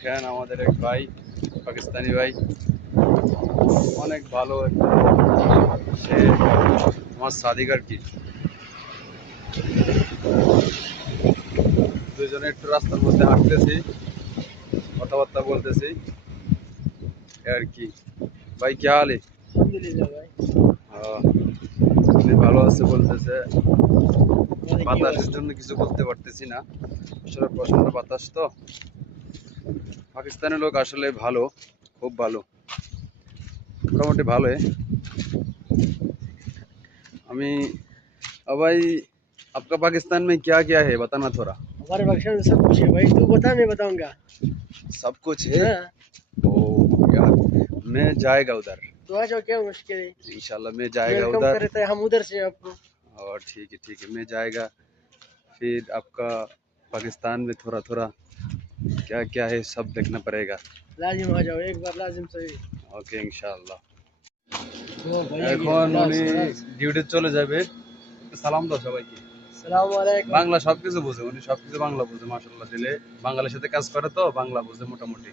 দেখেন আমাদের এক ভাই, পাকিস্তানি ভাই, অনেক ভালো একটা সে আমার সাদিক আর কি। দুইজনে একটু রাস্তার মধ্যে হাঁটতেছি, কথাবার্তা বলতেছি আর কি। ভাই কি হাল? আলহামদুলিল্লাহ ভাই। উনি ভালো আছে বলতেছে। তোমাদের কি বাতাসের অবস্থা? জন্য কিছু বলতে পারতেছি না, আসলে প্রচন্ড বাতাস তো। পাকিস্তানের লোক আসলে ভালো, খুব ভালো, মোটামুটি ভালোই। আমি भाई आपका पाकिस्तान में क्या क्या है बताना थोड़ा। हमारे बख्शा में सब कुछ है भाई, तू बता मैं बताऊंगा। सब कुछ है। हाँ, ओ यार, मैं जाएगा उधर तो आ जाओ, क्या मुश्किल है। इंशाल्लाह, मैं जाएगा वेलकम उधर। करे थे हम उधर से आपको। और ठीक है, मैं जाएगा। फिर आपका पाकिस्तान में थोड़ा थोड़ा क्या क्या है सब देखना पड़ेगा। लाजिम आ जाओ एक बार, लाजिम सही। ওকে ইনশাআল্লাহ। ओ भैया की এখন खलास উনি खलास। ডিউটি চলে যাবে। একটু সালাম দাও সবাইকে। सलाम वालेकुम। বাংলা সবকিছু বোঝে, উনি সবকিছু বাংলা বোঝে মাশাআল্লাহ। দিলে বাঙালির সাথে কাজ করে তো বাংলা বোঝে মোটামুটি।